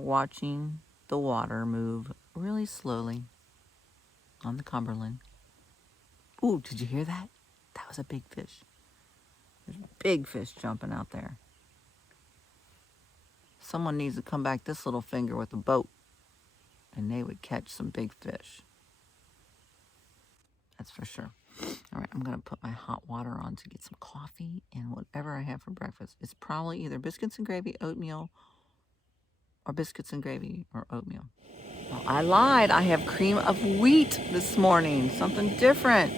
watching the water move really slowly on the Cumberland. Ooh, did you hear that? That was a big fish. There's a big fish jumping out there. Someone needs to come back this little finger with a boat, and they would catch some big fish. That's for sure. All right, I'm gonna put my hot water on to get some coffee and whatever I have for breakfast. It's probably either biscuits and gravy, oatmeal, or biscuits and gravy or oatmeal. Well, I lied. I have cream of wheat this morning. Something different.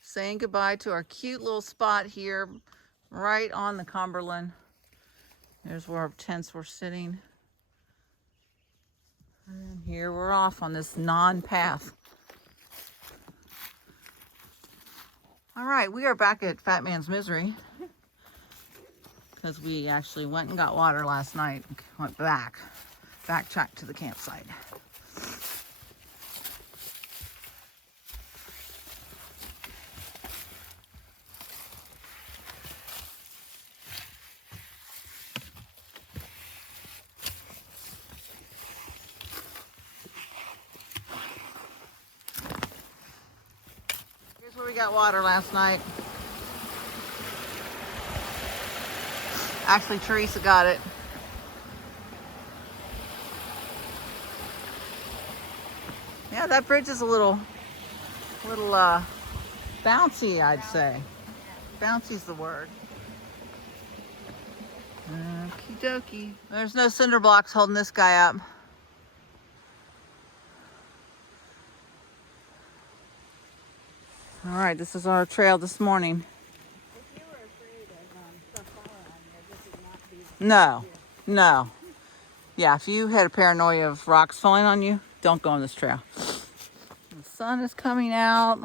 Saying goodbye to our cute little spot here, right on the Cumberland. There's where our tents were sitting. And here we're off on this non-path. All right, we are back at Fat Man's Misery because we actually went and got water last night and went backtracked to the campsite. Here's where we got water last night. Actually, Teresa got it. Yeah, that bridge is a little bouncy, I'd say. Bouncy's the word. Okie dokie. There's no cinder blocks holding this guy up. All right, this is our trail this morning. If you were afraid of stuff falling on you, this would not be the No. Yeah, if you had a paranoia of rocks falling on you, don't go on this trail. The sun is coming out.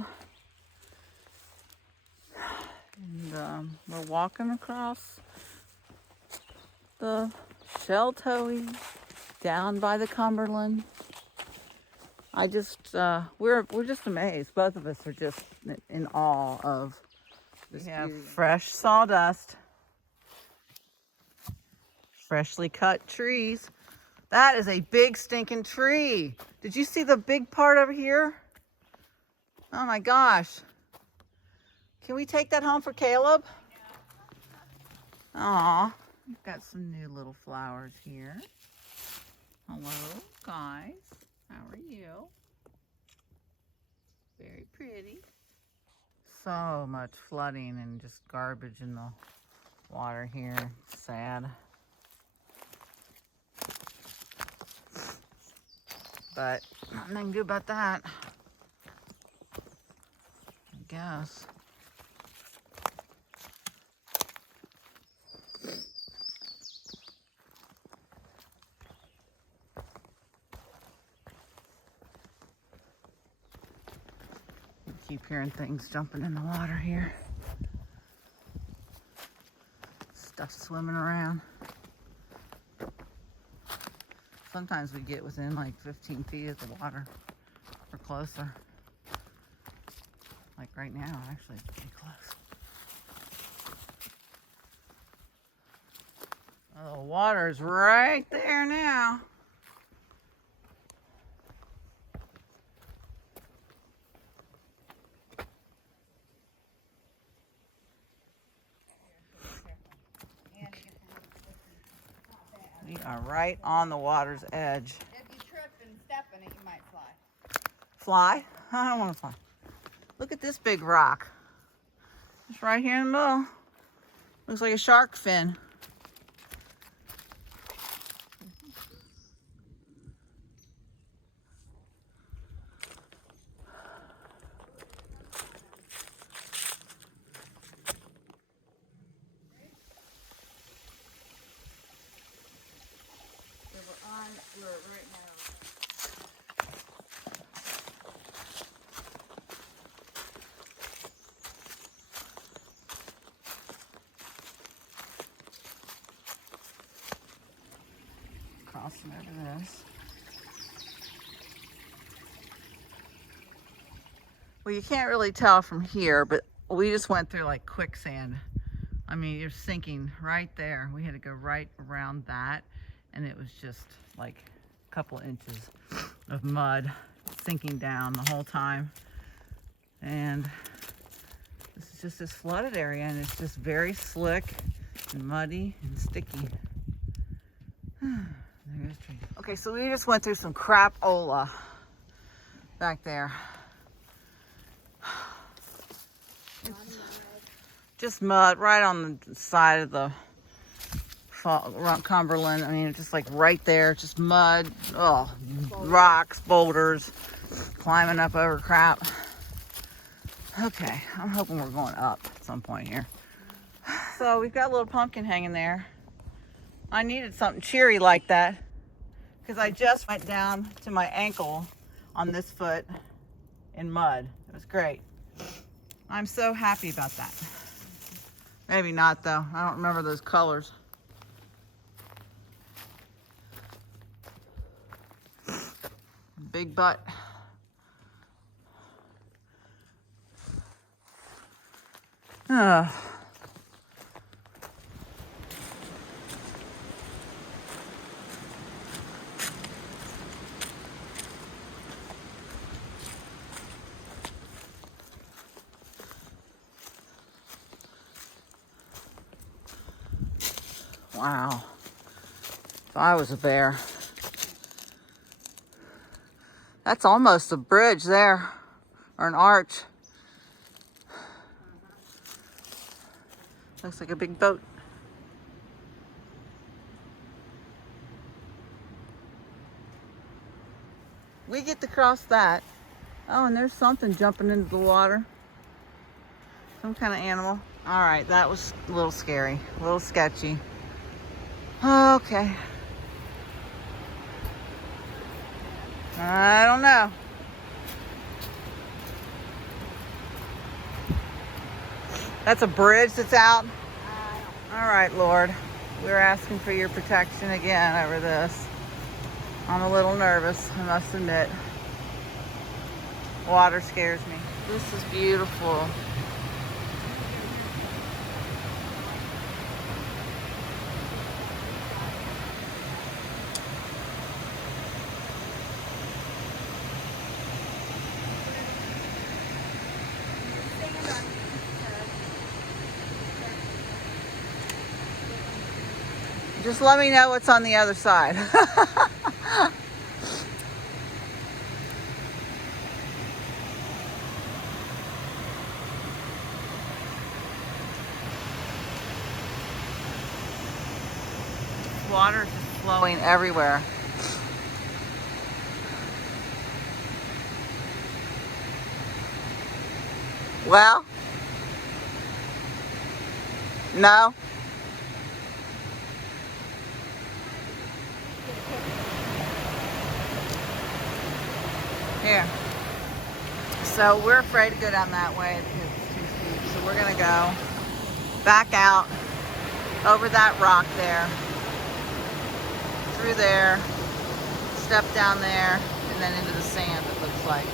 And we're walking across the Sheltowee down by the Cumberland. We're just amazed. Both of us are just in awe of this. We have fresh sawdust, freshly cut trees. That is a big stinking tree. Did you see the big part over here? Oh my gosh. Can we take that home for Caleb? Aw, we've got some new little flowers here. Hello, guys. How are you? Very pretty. So much flooding and just garbage in the water here. Sad. But nothing I can do about that, I guess. Keep hearing things jumping in the water here. Stuff swimming around. Sometimes we get within like 15 feet of the water or closer. Like right now, actually, it's pretty close. Oh, the water's right there now. We are right on the water's edge. If you trip and step in it, you might fly. Fly? I don't want to fly. Look at this big rock. It's right here in the middle. Looks like a shark fin. We're right now. Crossing over this. Well, you can't really tell from here, but we just went through like quicksand I mean, you're sinking right there. We had to go right around that, and it was just like a couple inches of mud sinking down the whole time. And this is just this flooded area, and it's just very slick and muddy and sticky. There's a tree. Okay, so we just went through some crapola back there. Just mud right on the side of the Cumberland. I mean, it's just like right there, just mud. Oh, rocks, boulders, climbing up over crap. Okay, I'm hoping we're going up at some point here. So we've got a little pumpkin hanging there. I needed something cheery like that because I just went down to my ankle on this foot in mud. It was great. I'm so happy about that. Maybe not though. I don't remember those colors. Big butt. Ugh. Wow. If I was a bear. That's almost a bridge there, or an arch. Looks like a big boat. We get to cross that. Oh, and there's something jumping into the water. Some kind of animal. All right, that was a little scary, a little sketchy. Okay. I don't know. That's a bridge that's out? All right, Lord. We're asking for your protection again over this. I'm a little nervous, I must admit. Water scares me. This is beautiful. Just let me know what's on the other side. Water is just flowing everywhere. Well, no. Here. So we're afraid to go down that way because it's too steep. So we're gonna go back out over that rock there, through there, step down there, and then into the sand, it looks like.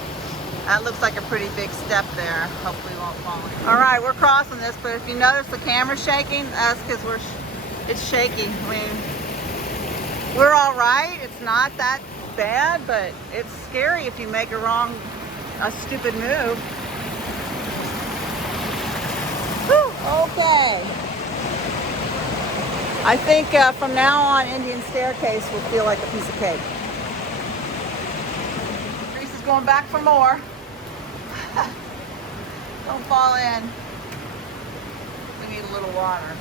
That looks like a pretty big step there. Hopefully we won't fall in. All right, we're crossing this, but if you notice the camera's shaking, that's because it's shaky. I mean, we're all right. It's not that bad, but it's scary if you make a stupid move. Whew, okay. I think from now on, Indian Staircase will feel like a piece of cake. Reese is going back for more. Don't fall in. We need a little water,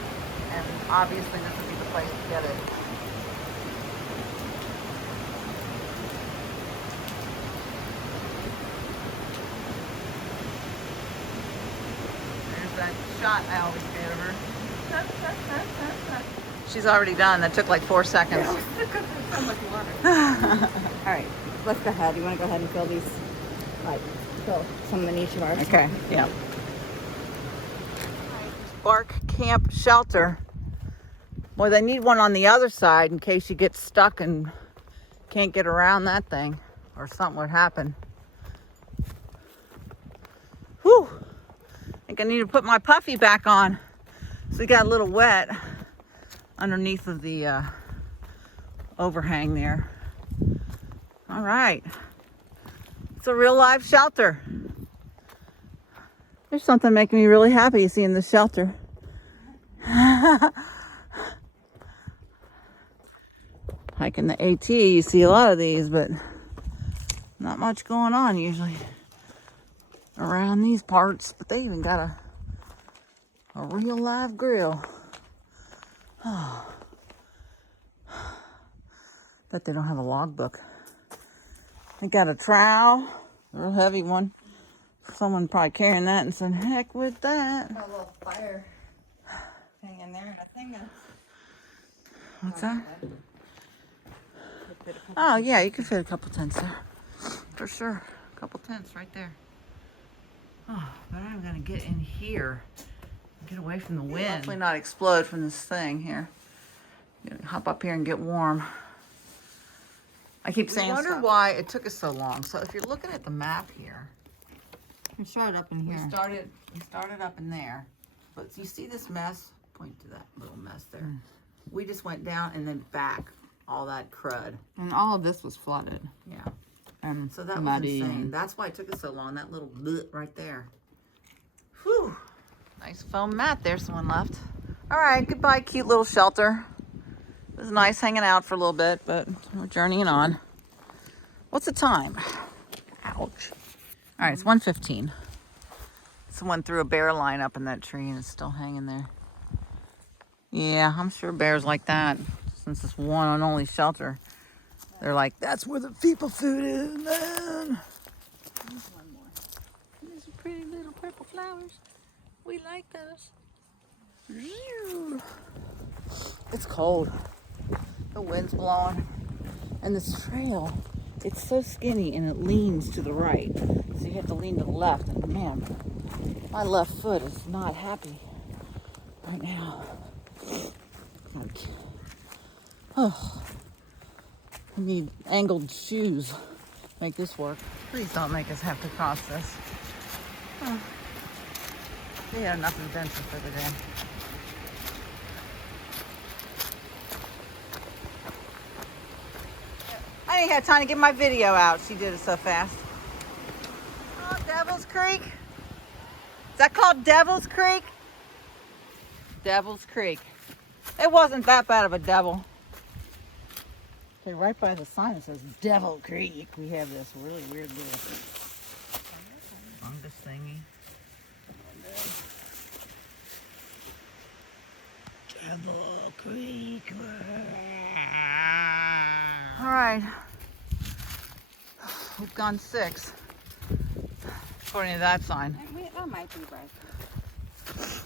and obviously this would be the place to get it. There's that shot I always get of her. She's already done. That took like 4 seconds. So much water. All right, let's go ahead. You want to go ahead and fill these, like, fill some in each of ours? Okay, yeah. Bark camp shelter. Well, they need one on the other side in case you get stuck and can't get around that thing or something would happen. Whew. I think I need to put my puffy back on So we got a little wet underneath of the overhang there. All right. It's a real live shelter. There's something making me really happy seeing this shelter. Hiking the AT, you see a lot of these, but not much going on usually around these parts. But they even got a real live grill. Oh. Bet they don't have a logbook. They got a trowel, a real heavy one. Someone probably carrying that and said, heck with that. Got a little fire thing in there and a thing of... What's that? Oh yeah, you can fit a couple tents there. For sure. A couple tents right there. Oh, but I'm gonna get in here. Get away from the wind. Hopefully not explode from this thing here. Hop up here and get warm. I keep saying, I wonder why it took us so long. So if you're looking at the map here, We started up in here. we started up in there. But you see this mess? Point to that little mess there. We just went down and then back. All that crud. And all of this was flooded. Yeah. And So that was muddy. insane. That's why it took us so long. That little bit right there. Whew. Nice foam mat there someone left. All right, goodbye, cute little shelter. It was nice hanging out for a little bit, but we're journeying on. What's the time? Ouch. All right, it's 1:15. Someone threw a bear line up in that tree and it's still hanging there. Yeah, I'm sure bears like that. Since it's one and only shelter. They're like, that's where the people food is, man. There's one more. There's some pretty little purple flowers. We like those. It's cold. The wind's blowing. And this trail, it's so skinny and it leans to the right. So you have to lean to the left. And man, my left foot is not happy right now. Oh, I need angled shoes to make this work. Please don't make us have to cross this. Oh. We had enough adventure for the day. I didn't have time to get my video out. She did it so fast. Oh, Devil's Creek. Is that called Devil's Creek? Devil's Creek. It wasn't that bad of a devil. Okay, right by the sign that says Devil Creek, we have this really weird little fungus thingy. Devil Creek. All right. We've gone 6, according to that sign. That might be right. There's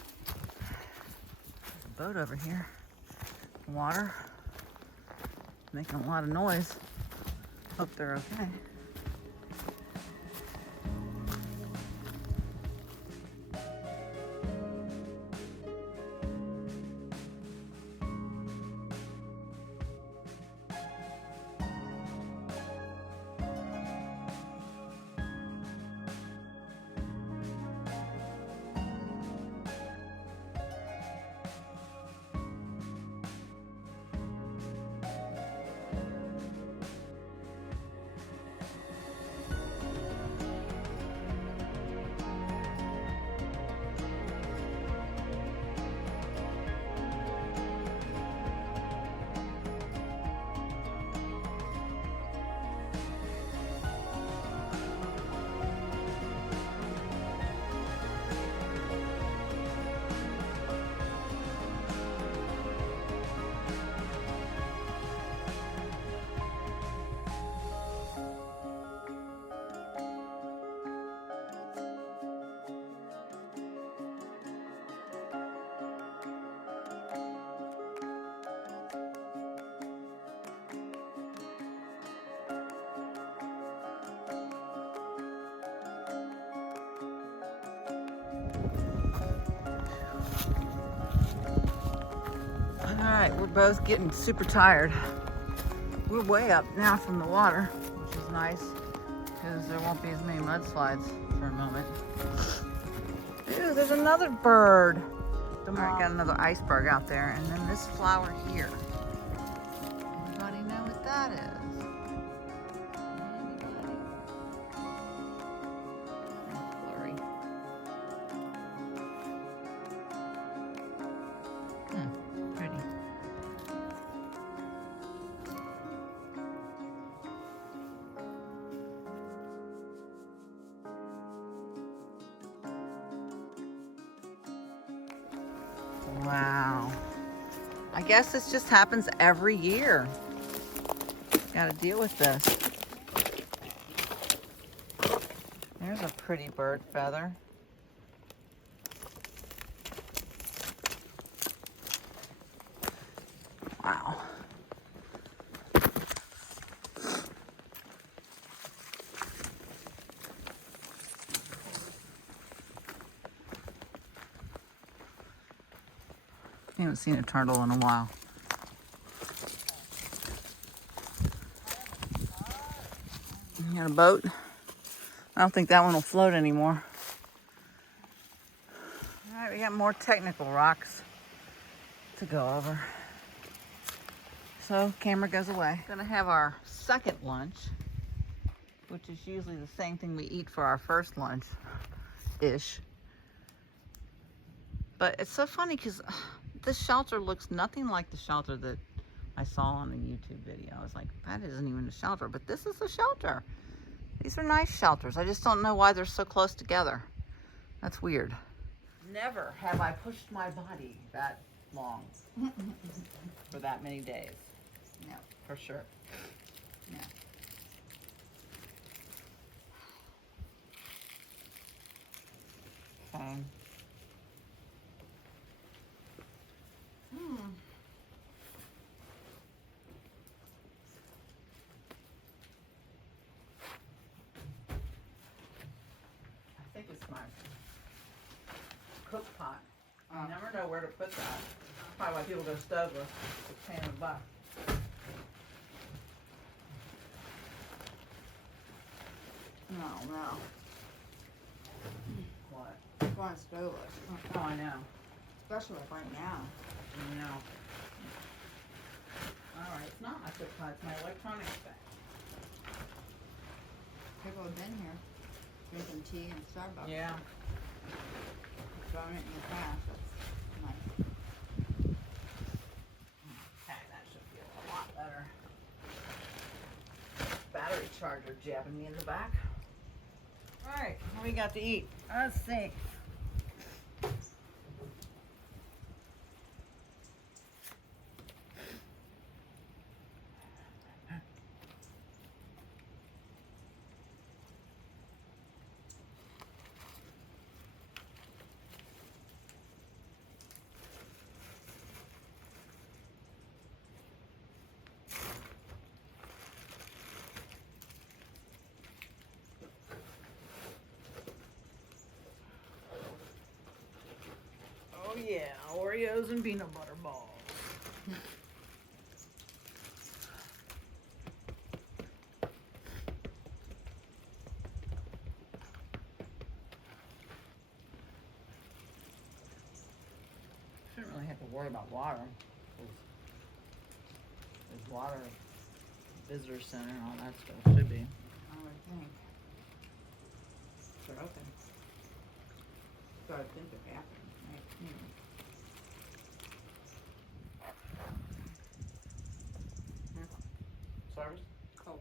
a boat over here. Water. Making a lot of noise. Hope they're okay. All right, we're both getting super tired. We're way up now from the water, which is nice because there won't be as many mudslides for a moment. Ew, there's another bird. Alright, got another iceberg out there, and then this flower here. Anybody know what that is? Anybody? That's blurry. Pretty. Wow. I guess this just happens every year. Got to deal with this. There's a pretty bird feather. Wow. I haven't seen a turtle in a while. You got a boat? I don't think that one will float anymore. All right, we got more technical rocks to go over. So camera goes away. Gonna have our second lunch, which is usually the same thing we eat for our first lunch-ish. But it's so funny because this shelter looks nothing like the shelter that I saw on the YouTube video. I was like, that isn't even a shelter, but this is a shelter. These are nice shelters. I just don't know why they're so close together. That's weird. Never have I pushed my body that long for that many days. No. For sure. No. Okay. I think it's my cook pot. I never know where to put that. Probably why people go stoveless. It's a pain in the butt. No. What? It's going to stoveless. Oh, I know. Especially like right now. I know. Alright, it's not my cook pot, it's my electronics thing. People have been here drinking tea in Starbucks. Yeah. Throwing it in the trash. That's nice. Okay, that should feel a lot better. Battery charger jabbing me in the back. Alright, what do we got to eat? Let's see. Oh yeah, Oreos and peanut butter balls. Shouldn't really have to worry about water. There's water, visitor center, and all that stuff should be. I would think. They're open. So I think they're happening, right? Service? Cold.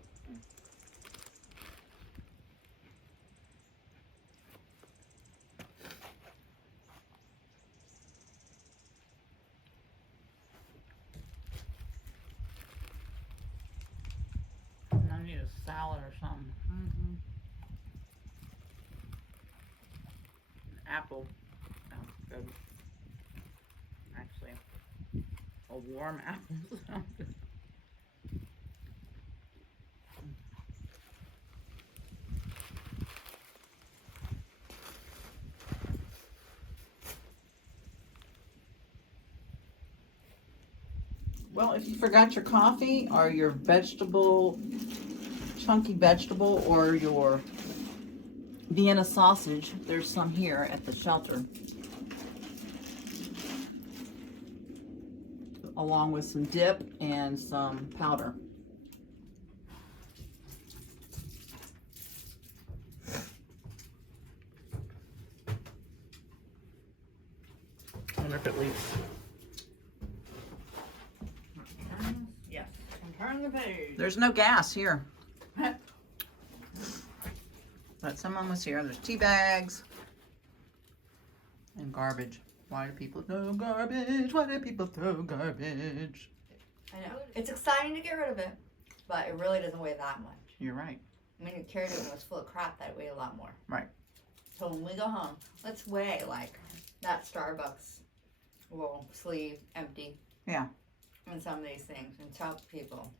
I need a salad or something. Mm-hmm. Apple sounds good. Actually, a warm apple sounds good. Well, if you forgot your coffee or your vegetable, chunky vegetable, or your Vienna sausage, there's some here at the shelter. along with some dip and some powder. I wonder if it leaks. Yes. And turn the page. There's no gas here. But someone was here. There's tea bags and garbage. Why do people throw garbage? Why do people throw garbage? I know. It's exciting to get rid of it, but it really doesn't weigh that much. You're right. I mean, you carried it when it was full of crap, that weighed a lot more. Right. So when we go home, let's weigh like that Starbucks roll sleeve empty. Yeah. And some of these things and tell people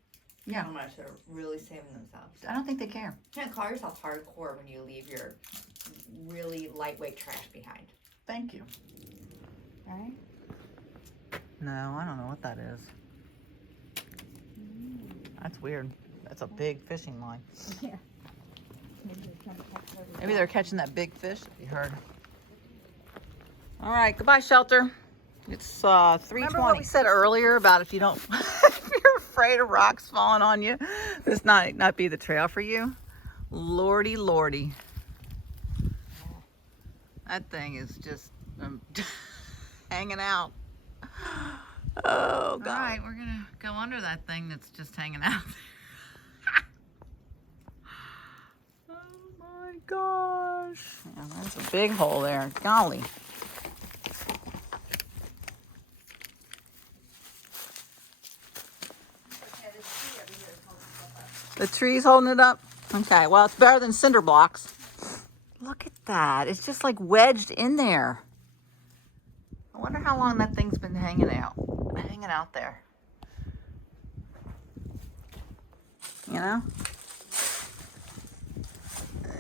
Yeah. how much they're really saving themselves. I don't think they care. You can't call yourself hardcore when you leave your really lightweight trash behind. Thank you. Right? No, I don't know what that is. That's weird. That's a big fishing line. Yeah. Maybe they're catching that big fish that you heard. All right, goodbye, Shelter. It's 3:20. Remember what we said earlier about if you don't, if you're afraid of rocks falling on you, this might not be the trail for you. Lordy, lordy. That thing is just hanging out. Oh, God. All right, we're going to go under that thing that's just hanging out there. Oh, my gosh. Yeah, that's a big hole there. Golly. The tree's holding it up? Okay, well, it's better than cinder blocks. Look at that. It's just like wedged in there. I wonder how long that thing's been hanging out there. You know?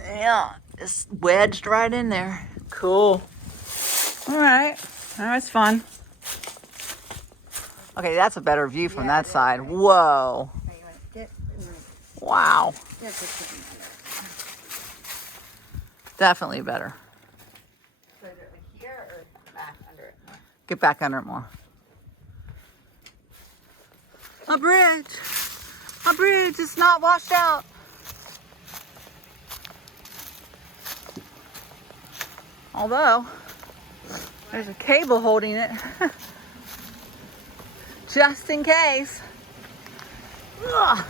Yeah, just wedged right in there. Cool. All right. That's fun. Okay, that's a better view from that side. Whoa. Wow. Definitely better. So is it like here or back under it? Get back under it more. A bridge. A bridge. It's not washed out. Although, there's a cable holding it. Just in case. Ugh.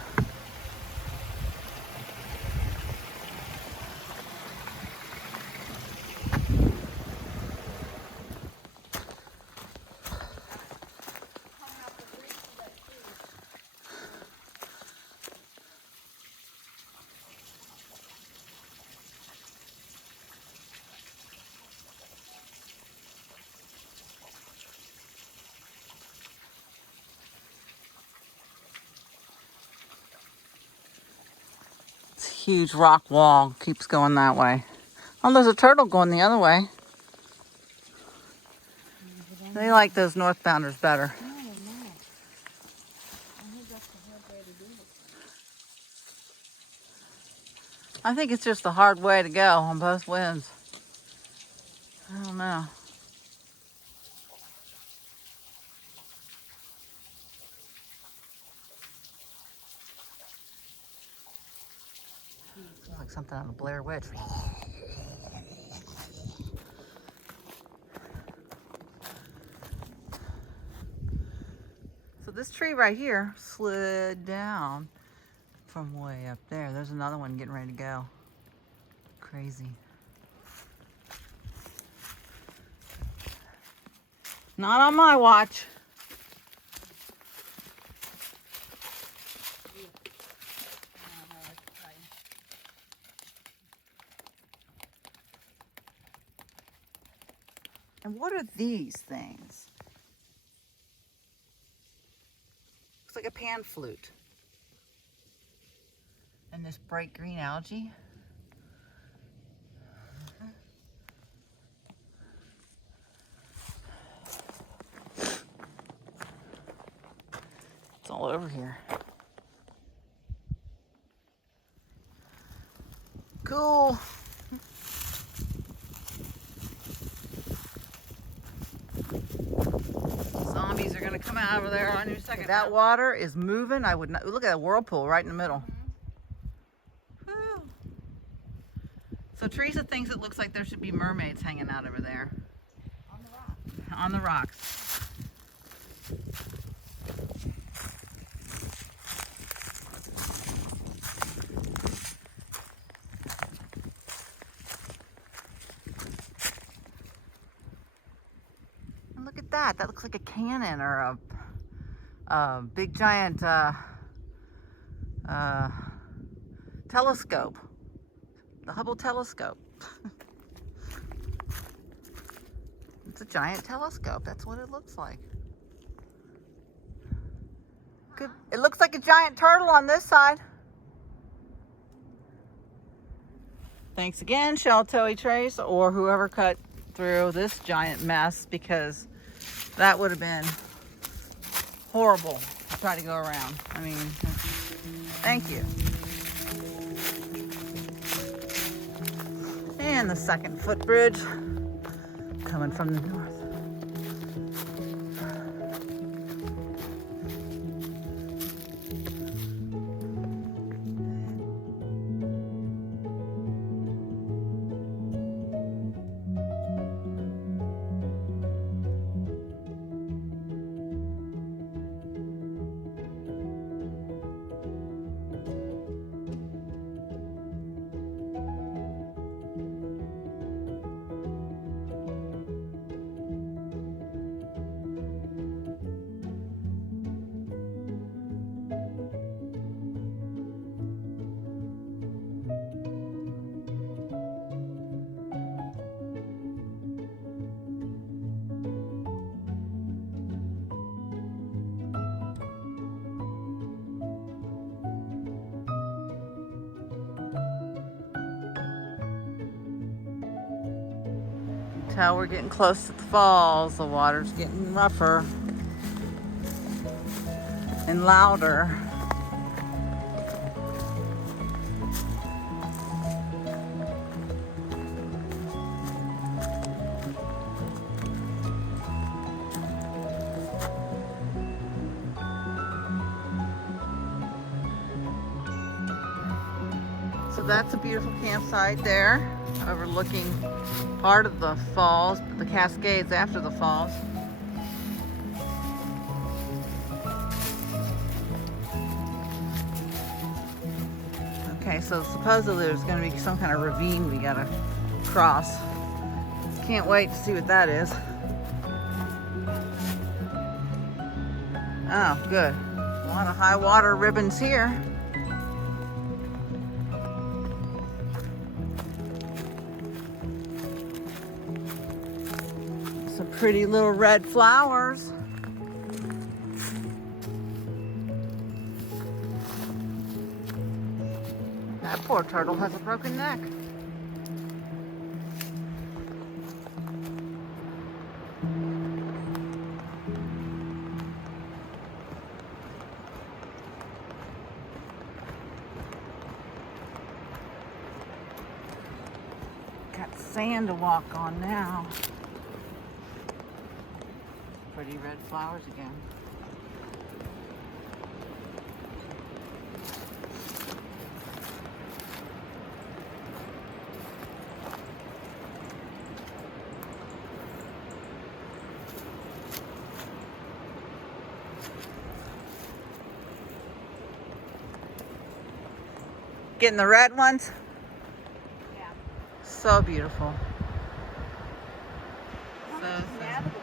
Huge rock wall keeps going that way. Oh, there's a turtle going the other way. They like those northbounders better. I think it's just the hard way to go on both winds. I don't know. Looks like something on the Blair Witch. So this tree right here slid down from way up there. There's another one getting ready to go. Crazy. Not on my watch. And what are these things? Looks like a pan flute. And this bright green algae. It's all over here. Cool. Zombies are gonna come out over there on your second. Okay, that water is moving. I would not look at that whirlpool right in the middle. Whew. So Teresa thinks it looks like there should be mermaids hanging out over there. On the rocks. On the rocks. And look at that. That looks like a cannon or a big giant telescope. The Hubble telescope. It's a giant telescope. That's what it looks like. Good. It looks like a giant turtle on this side. Thanks again, Sheltowee Trace, or whoever cut through this giant mess, because that would have been horrible to try to go around. I mean, thank you. And the second footbridge coming from the north. Tell we're getting close to the falls. The water's getting rougher and louder. So that's a beautiful campsite there, overlooking part of the falls, the Cascades after the falls. Okay, so supposedly there's going to be some kind of ravine we gotta cross. Can't wait to see what that is. Oh, good. A lot of high water ribbons here. Some pretty little red flowers. That poor turtle has a broken neck. Got sand to walk on now. Pretty red flowers again. Getting the red ones? Yeah. So beautiful. How much is navigable?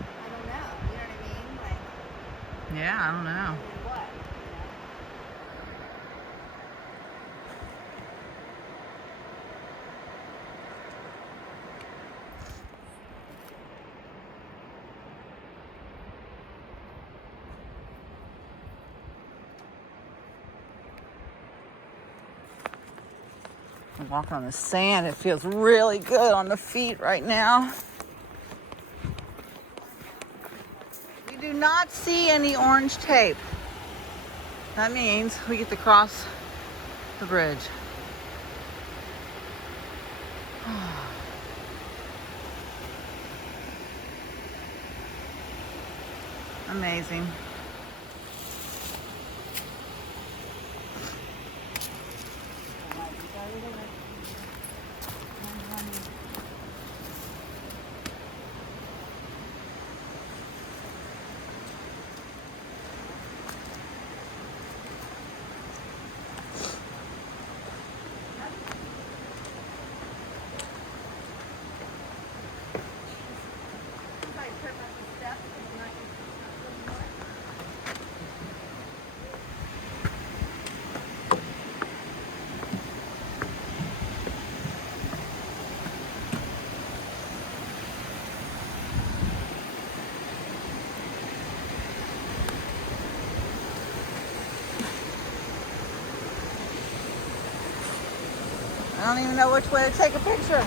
I don't know. You know what I mean? Like, Yeah, I don't know. I mean, what? I'm walking on the sand. It feels really good on the feet right now. We do not see any orange tape. That means we get to cross the bridge. Amazing. I don't even know which way to take a picture.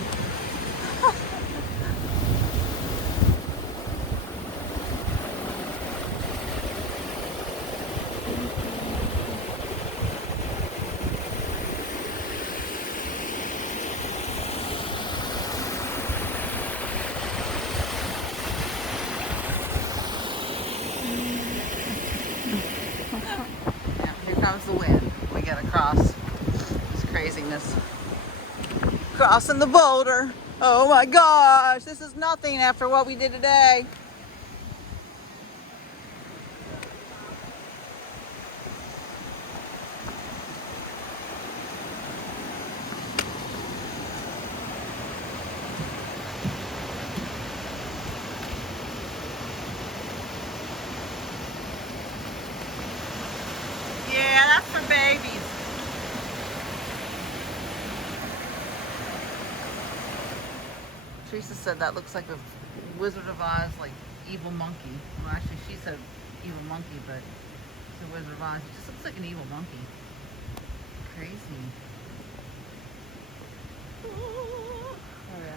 Yeah, here comes the wind. We gotta cross this craziness. Crossing the boulder. Oh my gosh, this is nothing after what we did today. Yeah, that's for babies. Teresa said that looks like a Wizard of Oz, like evil monkey. Well, actually, she said evil monkey, but it's a Wizard of Oz. It just looks like an evil monkey. Crazy. Oh yeah.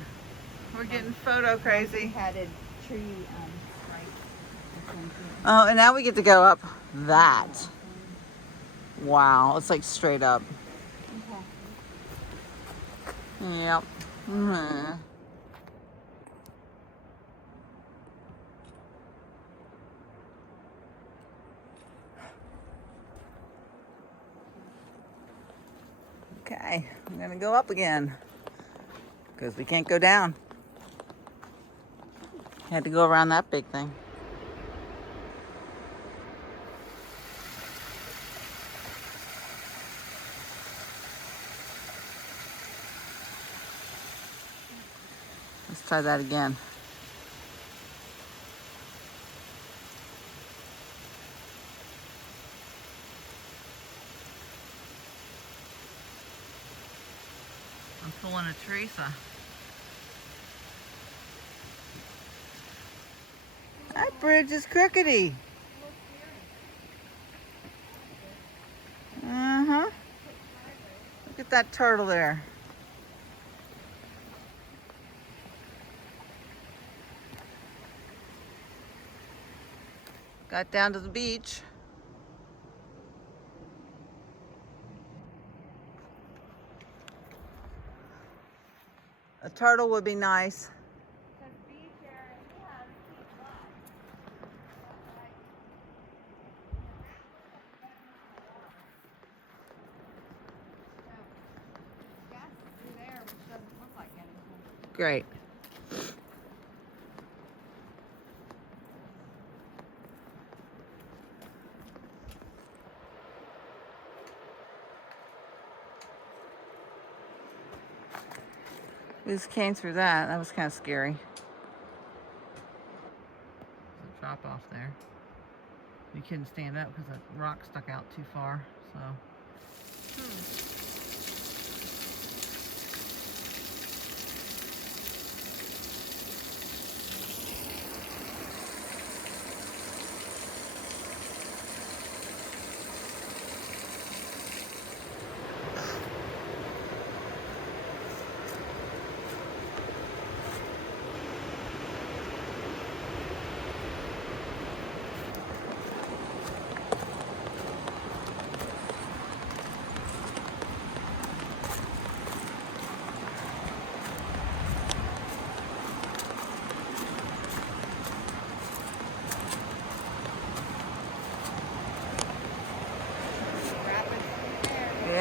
We're getting photo crazy. Padded tree, right. Oh, and now we get to go up that. Wow, it's like straight up. Okay. Yep. Mhm. Okay, I'm gonna go up again because we can't go down. Had to go around that big thing. Let's try that again. I'm pulling a Teresa. That bridge is crookedy. Uh-huh. Look at that turtle there. Got down to the beach. A turtle would be nice. Great. We just came through that. That was kind of scary. There's a drop off there. We couldn't stand up because that rock stuck out too far. So.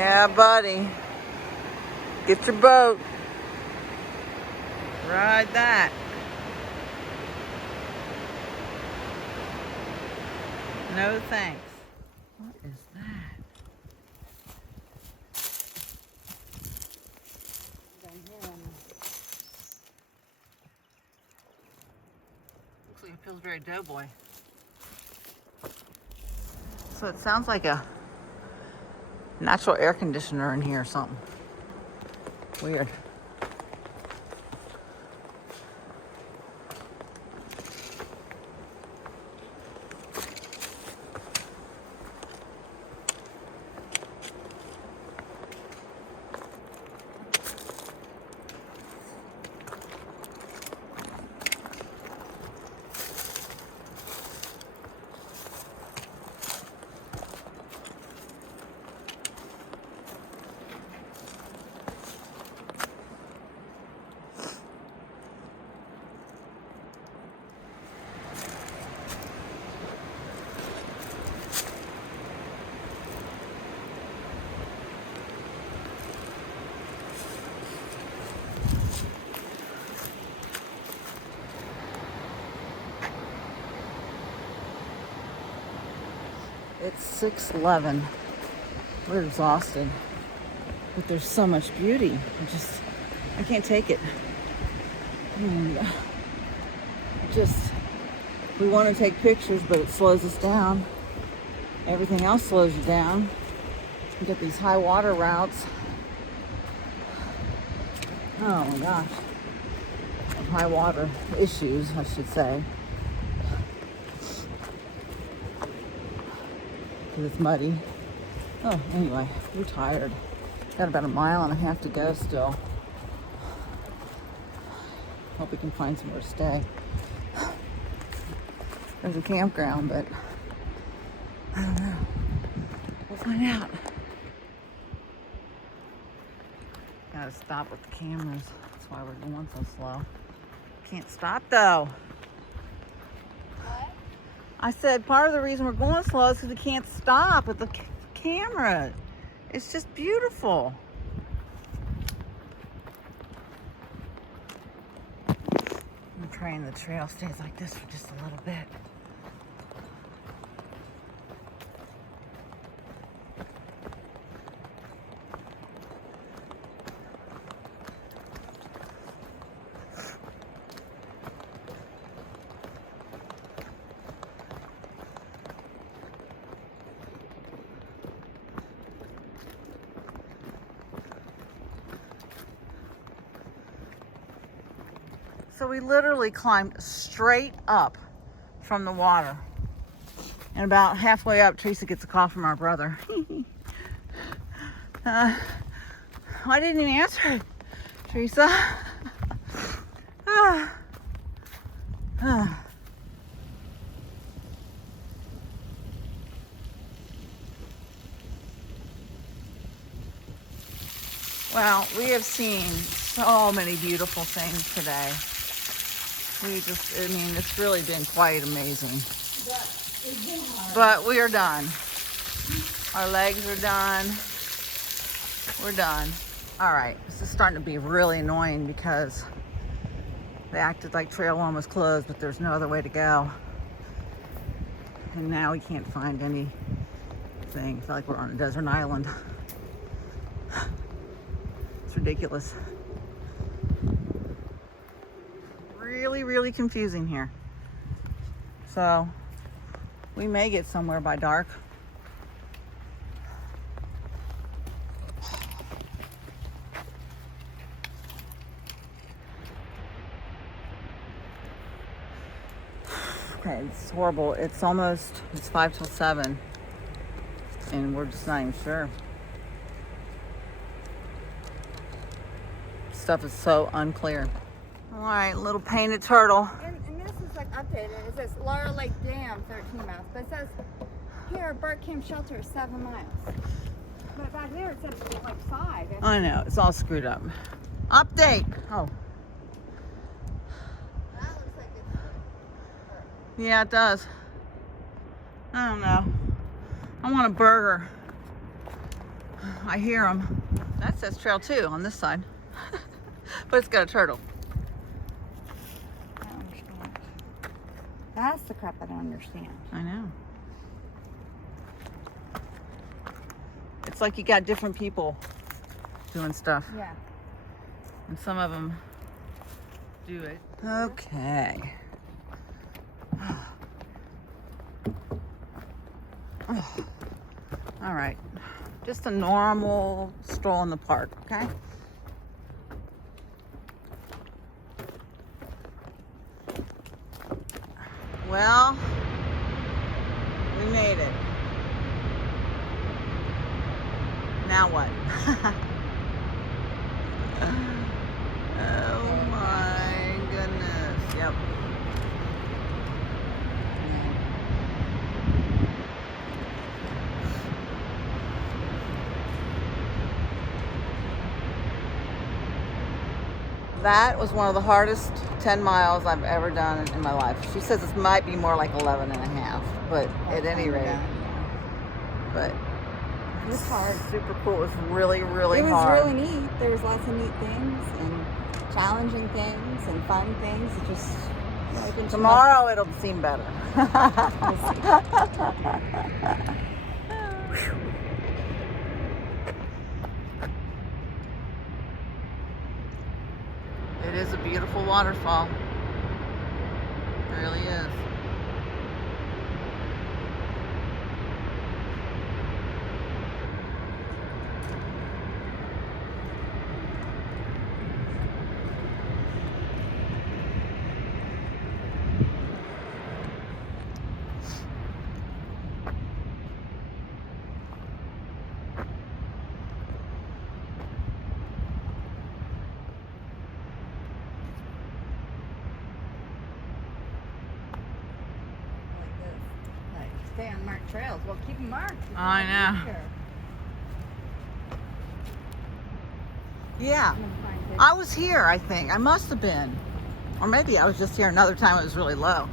Yeah, buddy. Get your boat. Ride that. No thanks. What is that? Looks like it feels very doughboy. So it sounds like a natural air conditioner in here or something. Weird. It's 6:11. We're exhausted, but there's so much beauty. I can't take it. And we want to take pictures, but it slows us down. Everything else slows you down. You get these high water routes. Oh my gosh. High water issues, I should say. Because it's muddy. Oh, anyway, we're tired. Got about 1.5 miles to go still. Hope we can find somewhere to stay. There's a campground, but I don't know. We'll find out. Gotta stop with the cameras. That's why we're going so slow. Can't stop though. What? I said part of the reason we're going slow is because we can't stop with the camera. It's just beautiful. I'm praying the trail stays like this for just a little bit. So we literally climbed straight up from the water. And about halfway up, Teresa gets a call from our brother. Why didn't you answer it, Teresa? Well, we have seen so many beautiful things today. It's really been quite amazing. But we are done. Our legs are done. We're done. All right, this is starting to be really annoying because they acted like trail one was closed, but there's no other way to go. And now we can't find anything. I feel like we're on a desert island. It's ridiculous. Really, really confusing here. So we may get somewhere by dark. Okay, it's horrible. It's 5 till 7. And we're just not even sure. Stuff is so unclear. All right, little painted turtle. And this is like updated. It says Laurel Lake Dam, 13 miles. But it says here, Bird Camp Shelter, 7 miles. But back there it said it was like 5. I know, it's all screwed up. Update. Oh. That looks like it's. Yeah, it does. I don't know. I want a burger. I hear them. That says trail 2 on this side. But it's got a turtle. I don't understand. That's the crap I don't understand. I know. It's like you got different people doing stuff. Yeah. And some of them do it. Okay. All right. Just a normal stroll in the park, okay? Well, we made it. Now what? Oh my goodness. Yep. That was one of the hardest 10 miles I've ever done in my life. She says it might be more like 11 and a half, but at any rate. But it was hard. Super cool. It was really, really hard. It was hard. really neat. There was lots of neat things and challenging things and fun things. It just tomorrow it'll seem better. It is a beautiful waterfall. It really is. Stay on marked trails. Well, keep them marked. I know. Yeah. I was here, I think. I must have been. Or maybe I was just here another time it was really low.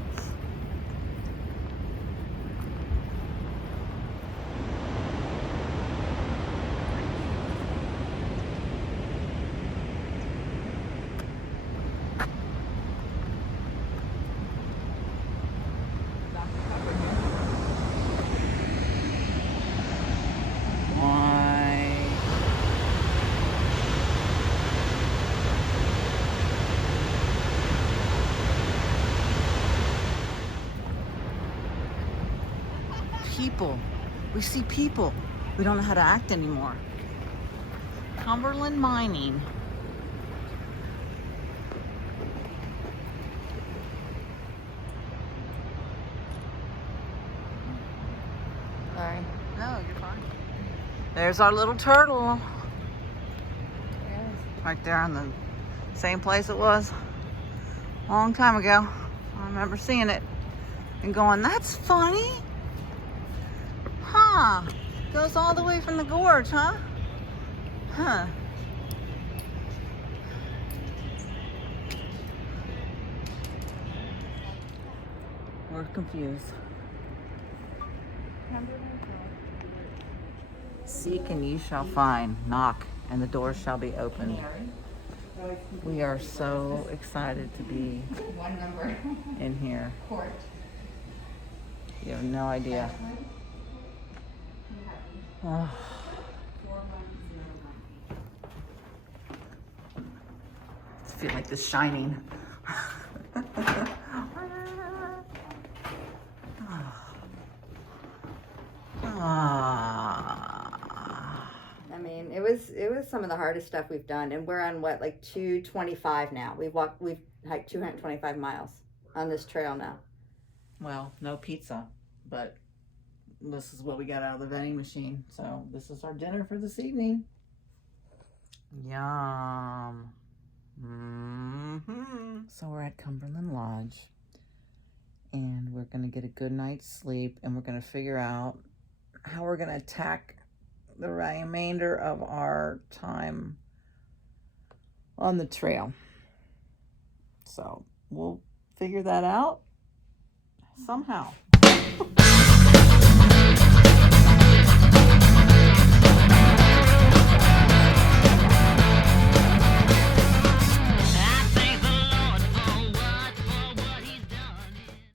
People. We see people. We don't know how to act anymore. Cumberland Mining. Sorry. No, you're fine. There's our little turtle. Right there in the same place it was a long time ago. I remember seeing it and going, that's funny. Huh. Goes all the way from the gorge, huh? Huh. We're confused. Seek and you shall find. Knock and the door shall be opened. We are so excited to be in here. You have no idea. Oh. I feel like The Shining. I mean, it was some of the hardest stuff we've done, and we're on what, like 225 now. We've hiked 225 miles on this trail now. Well, no pizza, but this is what we got out of the vending machine. So this is our dinner for this evening. Yum. Mm-hmm. So we're at Cumberland Lodge, and we're gonna get a good night's sleep, and we're gonna figure out how we're gonna attack the remainder of our time on the trail. So we'll figure that out somehow.